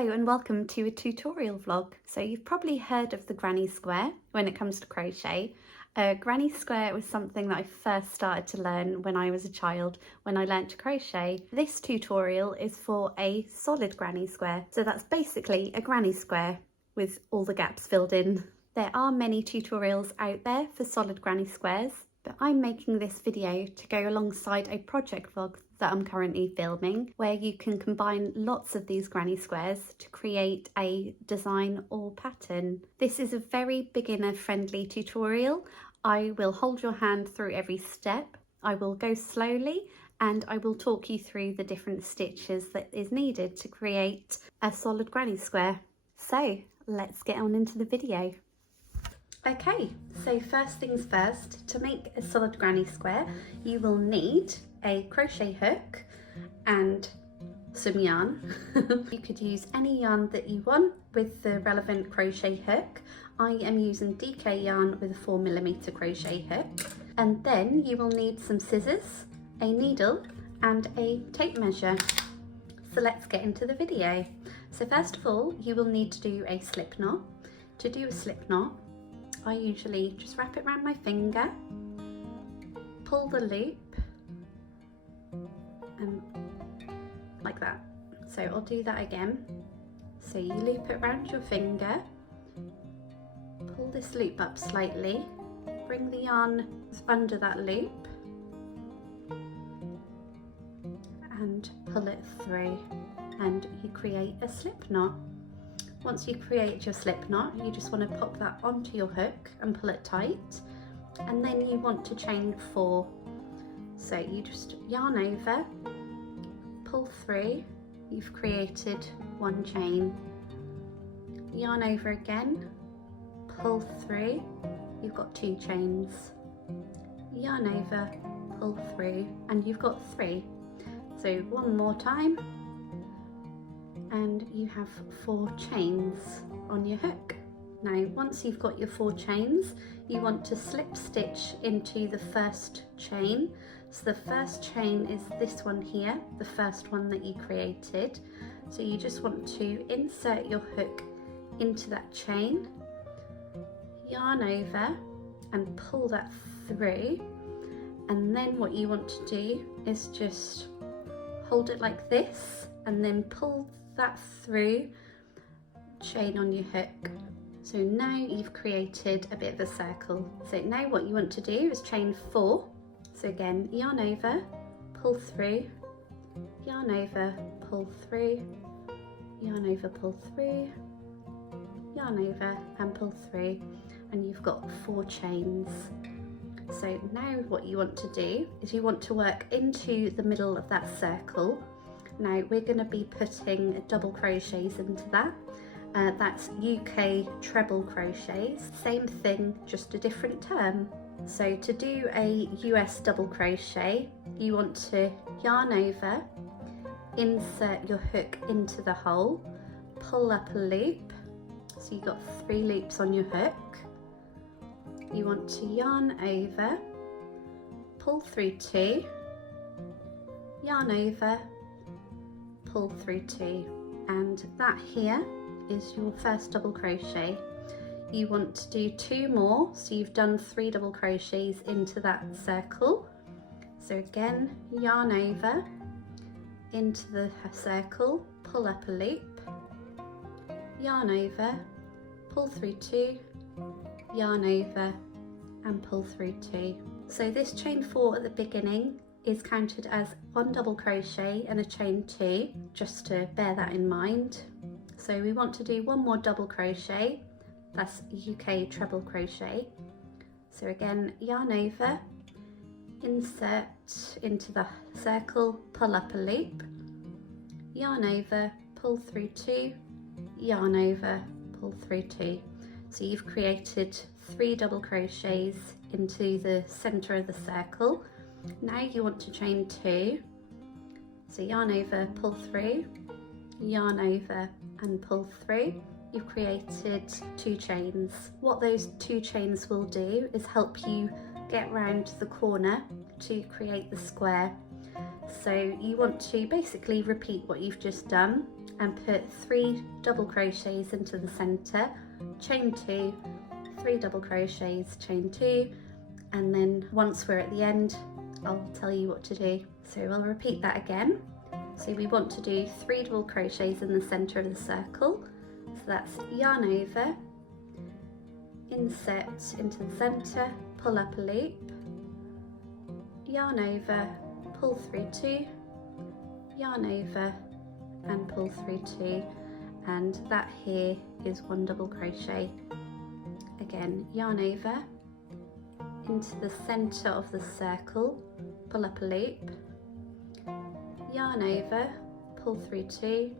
Hello and welcome to a tutorial vlog. So you've probably heard of the granny square when it comes to crochet. Granny square was something that I first started to learn when I was a child, when I learnt to crochet. This tutorial is for a solid granny square. So that's basically a granny square with all the gaps filled in. There are many tutorials out there for solid granny squares, but I'm making this video to go alongside a project vlog that I'm currently filming, where you can combine lots of these granny squares to create a design or pattern. This is a very beginner friendly tutorial. I will hold your hand through every step. I will go slowly and I will talk you through the different stitches that is needed to create a solid granny square. So let's get on into the video. Okay, so first things first, to make a solid granny square, you will need a crochet hook and some yarn. You could use any yarn that you want with the relevant crochet hook. I am using DK yarn with a 4mm crochet hook. And then you will need some scissors, a needle and a tape measure. So let's get into the video. So first of all, you will need to do a slip knot. To do a slip knot, I usually just wrap it around my finger, pull the loop, and like that. So I'll do that again. So you loop it around your finger, pull this loop up slightly, bring the yarn under that loop, and pull it through, and you create a slip knot. Once you create your slip knot, you just want to pop that onto your hook and pull it tight, and then you want to chain 4. So you just yarn over, pull through, you've created 1 chain, yarn over again, pull through, you've got 2 chains, yarn over, pull through, and you've got 3. So one more time, and you have 4 chains on your hook. Now once you've got your 4 chains, you want to slip stitch into the first chain. So the first chain is this one here, the first one that you created. So you just want to insert your hook into that chain, yarn over and pull that through, and then what you want to do is just hold it like this and then pull that through, chain on your hook. So now you've created a bit of a circle. So now what you want to do is chain 4. So again, yarn over, pull through, yarn over, pull through, yarn over, pull through, yarn over and pull through, and you've got 4 chains. So now what you want to do is you want to work into the middle of that circle. Now we're going to be putting double crochets into that. That's UK treble crochets. Same thing, just a different term. So to do a US double crochet, you want to yarn over, insert your hook into the hole, pull up a loop. So you've got 3 loops on your hook. You want to yarn over, pull through 2, yarn over, pull through 2, and that here is your first double crochet. You want to do 2 more, so you've done 3 double crochets into that circle. So again, yarn over into the circle, pull up a loop, yarn over, pull through 2, yarn over and pull through 2. So this chain 4 at the beginning is counted as 1 double crochet and a chain 2, just to bear that in mind. So we want to do 1 more double crochet, that's UK treble crochet. So again, yarn over, insert into the circle, pull up a loop, yarn over, pull through 2, yarn over, pull through 2. So you've created 3 double crochets into the center of the circle. Now you want to chain 2, so yarn over, pull through, yarn over and pull through. You've created 2 chains. What those 2 chains will do is help you get round the corner to create the square. So you want to basically repeat what you've just done and put 3 double crochets into the center, chain 2, 3 double crochets, chain 2, and then once we're at the end, I'll tell you what to do. So I'll repeat that again. So we want to do 3 double crochets in the center of the circle. So that's yarn over, insert into the center, pull up a loop, yarn over, pull through 2, yarn over and pull through 2, and that here is 1 double crochet. Again, yarn over into the center of the circle, pull up a loop, yarn over, pull through 2,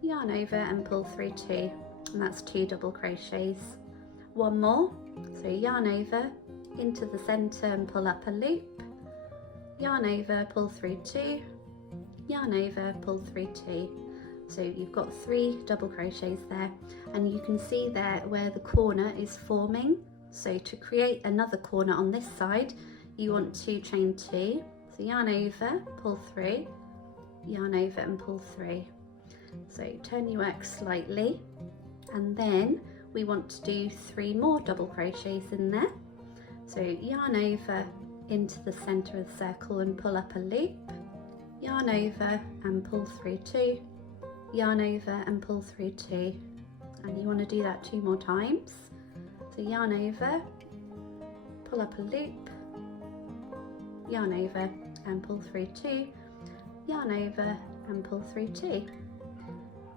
yarn over and pull through 2, and that's 2 double crochets. 1 more, so yarn over into the center and pull up a loop, yarn over, pull through 2, yarn over, pull through 2. So you've got 3 double crochets there, and you can see there where the corner is forming. So to create another corner on this side, you want to chain 2, so yarn over, pull through, yarn over and pull through. So turn your work slightly, and then we want to do 3 more double crochets in there. So yarn over into the center of the circle and pull up a loop, yarn over and pull through 2, yarn over and pull through 2, and you want to do that 2 more times. So yarn over, pull up a loop, yarn over and pull through 2, yarn over and pull through 2.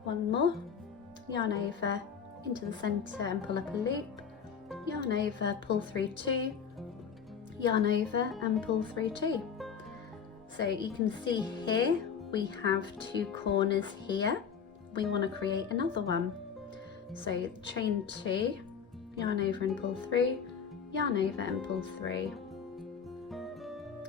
1 more, yarn over into the center and pull up a loop, yarn over, pull through 2, yarn over and pull through 2. So you can see here we have 2 corners here. We want to create another one. So chain 2, yarn over and pull through, yarn over and pull through,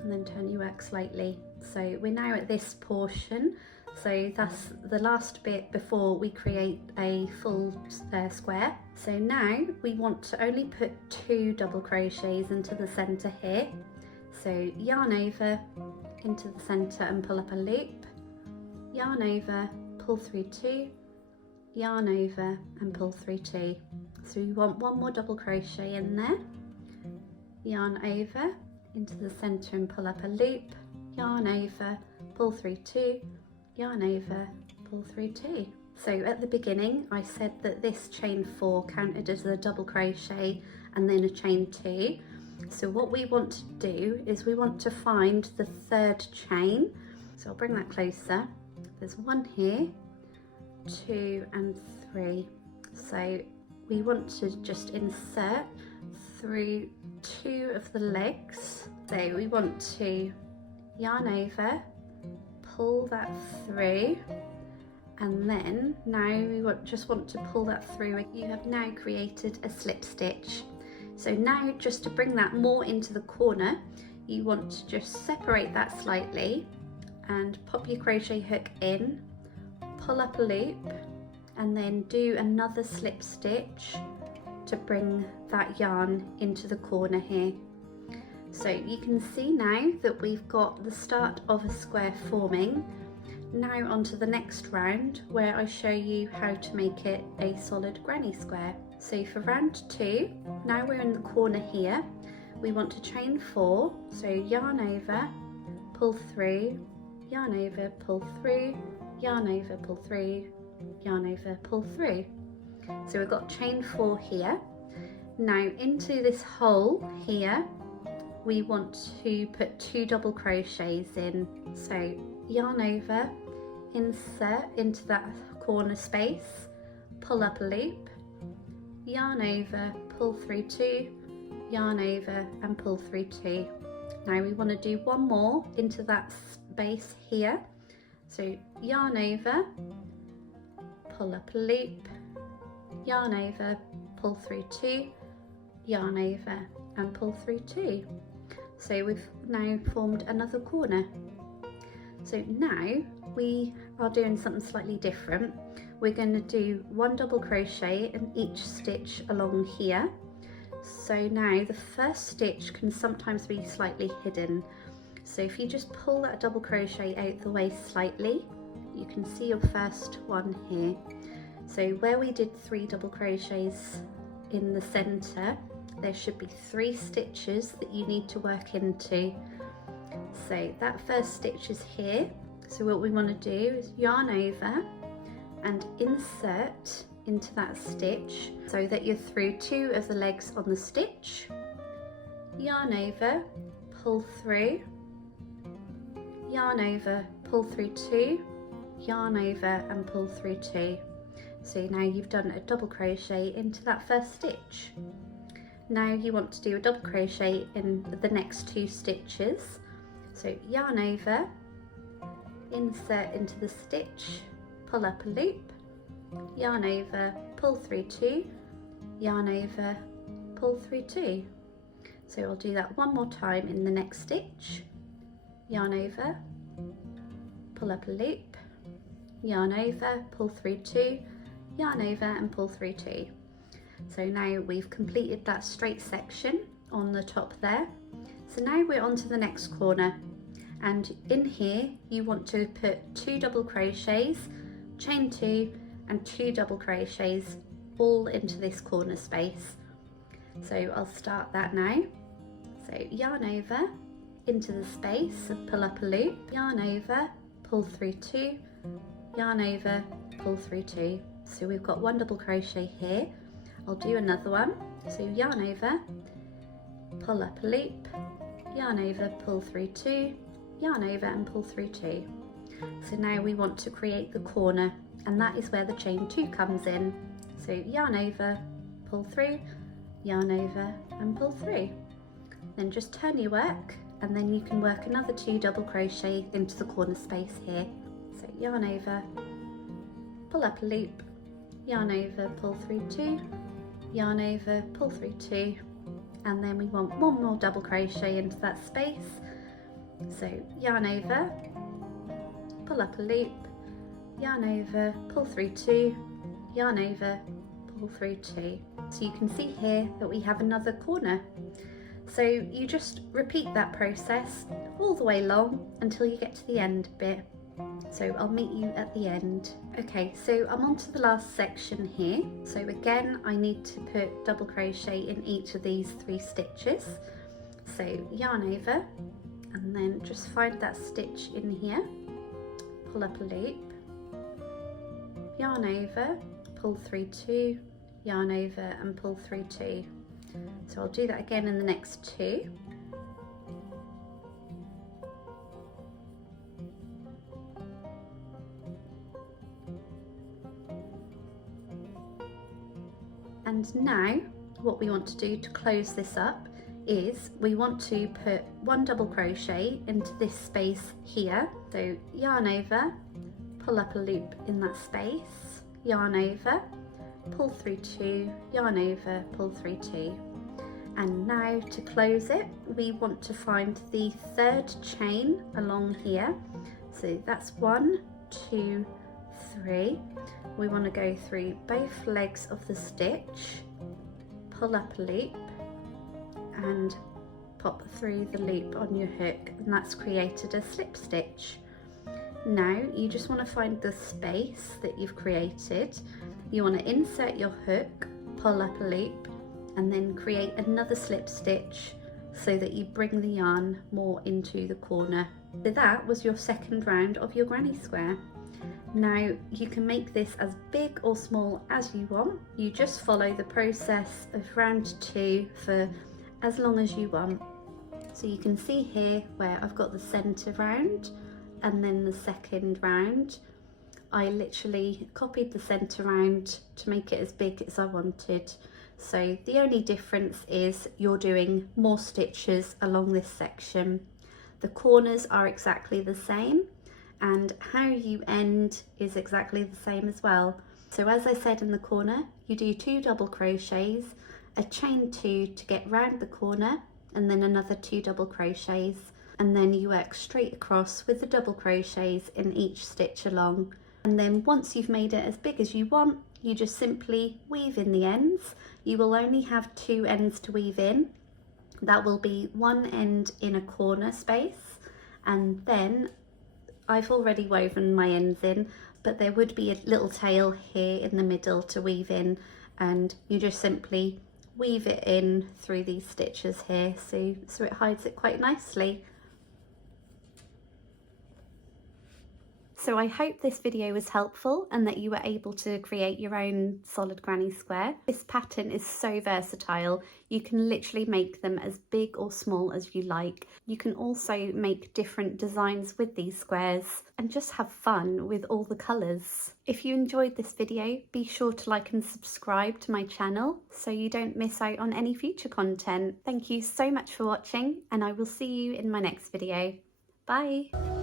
and then turn your work slightly. So we're now at this portion, so that's the last bit before we create a full square. So now we want to only put 2 double crochets into the center here. So yarn over into the center and pull up a loop, yarn over, pull through 2, yarn over and pull through 2. So we want 1 more double crochet in there, yarn over into the center and pull up a loop, yarn over, pull through 2, yarn over, pull through 2. So at the beginning I said that this chain 4 counted as a double crochet and then a chain 2. So what we want to do is we want to find the 3rd chain. So I'll bring that closer. There's 1 here, 2 and 3. So we want to just insert through 2 of the legs. So we want to yarn over, pull that through, and then now we just want to pull that through. You have now created a slip stitch. So now just to bring that more into the corner, you want to just separate that slightly and pop your crochet hook in, pull up a loop, and then do another slip stitch to bring that yarn into the corner here. So you can see now that we've got the start of a square forming. Now onto the next round where I show you how to make it a solid granny square. So for round 2, now we're in the corner here, we want to chain 4, so yarn over, pull through, yarn over, pull through, yarn over, pull through, yarn over, pull through. So we've got chain 4 here. Now into this hole here we want to put 2 double crochets in. So yarn over, insert into that corner space, pull up a loop, yarn over, pull through 2, yarn over and pull through 2. Now we want to do 1 more into that space here. So yarn over, pull up a loop, yarn over, pull through 2, yarn over and pull through 2. So we've now formed another corner. So now we are doing something slightly different. We're going to do 1 double crochet in each stitch along here. So now the first stitch can sometimes be slightly hidden. So if you just pull that double crochet out the way slightly, you can see your first one here. So where we did 3 double crochets in the center, there should be 3 stitches that you need to work into. So that first stitch is here. So what we want to do is yarn over and insert into that stitch so that you're through 2 of the legs on the stitch. Yarn over, pull through, yarn over, pull through 2, yarn over and pull through 2. So now you've done a double crochet into that first stitch. Now you want to do a double crochet in the next 2 stitches. So yarn over, insert into the stitch, pull up a loop, yarn over, pull through 2, yarn over, pull through 2. So I'll do that one more time in the next stitch. Yarn over, pull up a loop, yarn over, pull through 2, yarn over and pull through 2. So now we've completed that straight section on the top there. So now we're on to the next corner, and in here you want to put 2 double crochets, chain 2 and 2 double crochets all into this corner space. So I'll start that now. So yarn over into the space, pull up a loop, yarn over, pull through 2, yarn over, pull through 2. So we've got 1 double crochet here. I'll do another one. So yarn over, pull up a loop, yarn over, pull through 2, yarn over and pull through 2. So now we want to create the corner, and that is where the chain 2 comes in. So yarn over, pull through, yarn over and pull through. Then just turn your work, and then you can work another 2 double crochet into the corner space here. So yarn over, pull up a loop, yarn over, pull through 2, yarn over, pull through 2, and then we want 1 more double crochet into that space. So yarn over, pull up a loop, yarn over, pull through 2, yarn over, pull through 2. So you can see here that we have another corner. So you just repeat that process all the way along until you get to the end bit. So I'll meet you at the end. Okay, so I'm on to the last section here. So again, I need to put double crochet in each of these 3 stitches. So yarn over, and then just find that stitch in here, pull up a loop, yarn over, pull through 2, yarn over and pull through 2. So I'll do that again in the next 2. And now what we want to do to close this up is we want to put 1 double crochet into this space here. So yarn over, pull up a loop in that space, yarn over, pull through 2, yarn over, pull through 2. And now to close it, we want to find the 3rd chain along here. So that's 1, 2, 3. We want to go through both legs of the stitch, pull up a loop and pop through the loop on your hook, and that's created a slip stitch. Now you just want to find the space that you've created. You want to insert your hook, pull up a loop and then create another slip stitch so that you bring the yarn more into the corner. So that was your 2nd round of your granny square. Now you can make this as big or small as you want. You just follow the process of round 2 for as long as you want. So you can see here where I've got the centre round and then the 2nd round. I literally copied the centre round to make it as big as I wanted. So the only difference is you're doing more stitches along this section. The corners are exactly the same, and how you end is exactly the same as well. So as I said in the corner, you do 2 double crochets, a chain 2 to get round the corner, and then another 2 double crochets, and then you work straight across with the double crochets in each stitch along. And then once you've made it as big as you want, you just simply weave in the ends. You will only have 2 ends to weave in. That will be 1 end in a corner space, and then I've already woven my ends in, but there would be a little tail here in the middle to weave in, and you just simply weave it in through these stitches here, so it hides it quite nicely. So I hope this video was helpful and that you were able to create your own solid granny square. This pattern is so versatile. You can literally make them as big or small as you like. You can also make different designs with these squares and just have fun with all the colours. If you enjoyed this video, be sure to like and subscribe to my channel so you don't miss out on any future content. Thank you so much for watching, and I will see you in my next video. Bye!